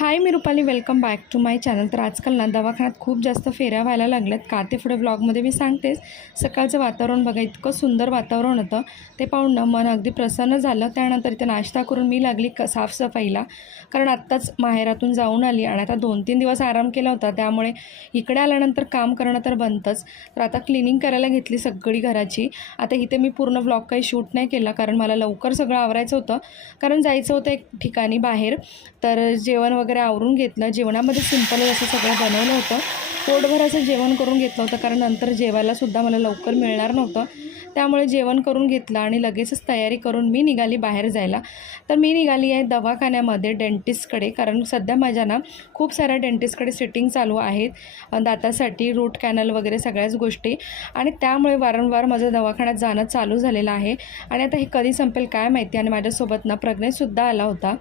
हाय मी Rupali, welcome back to my channel. तर आजकाल ना दवाखान्यात खूप जास्त फेऱ्या व्हायला लागल्यात. का ते पुढे व्लॉगमध्ये मी सांगतेच. सकाळचं वातावरण बघा, इतकं सुंदर वातावरण होतं. ते पाहून ना मन अगदी प्रसन्न झालं. त्यानंतर इथे नाश्ता करून मी लागली साफसफाईला, कारण आत्ताच माहेरातून जाऊन आली आणि आता 2-3 दिवस आराम केला होता. त्यामुळे इकडे आल्यानंतर काम करणं तर बनतंच. तर आता क्लिनिंग करायला घेतली सगळी घराची. आता इथे मी पूर्ण व्लॉग काही शूट नाही केला, कारण मला लवकर सगळं आवरायचं होतं, कारण जायचं होतं एक ठिकाणी बाहेर. तर जेवण वगैरे आवरून घेतलं. जेवणामध्ये सिंपल असं सगळं बनवलं होतं. पोटभर असं जेवण करून घेतलं होतं, कारण नंतर जेवायलासुद्धा मला लवकर मिळणार नव्हतं. त्यामुळे जेवण करून घेतलं आणि लगेचच तयारी करून मी निघाली बाहेर जायला. तर मी निघाली आहे दवाखान्यामध्ये डेंटिस्टकडे, कारण सध्या माझ्या ना खूप साऱ्या डेंटिस्टकडे सिटिंग चालू आहेत दातासाठी, रूट कॅनल वगैरे सगळ्याच गोष्टी, आणि त्यामुळे वारंवार माझं दवाखान्यात जाणं चालू झालेलं आहे. आणि आता हे कधी संपेल काय माहिती. आणि माझ्यासोबत ना प्रज्ञेशसुद्धा आला होता.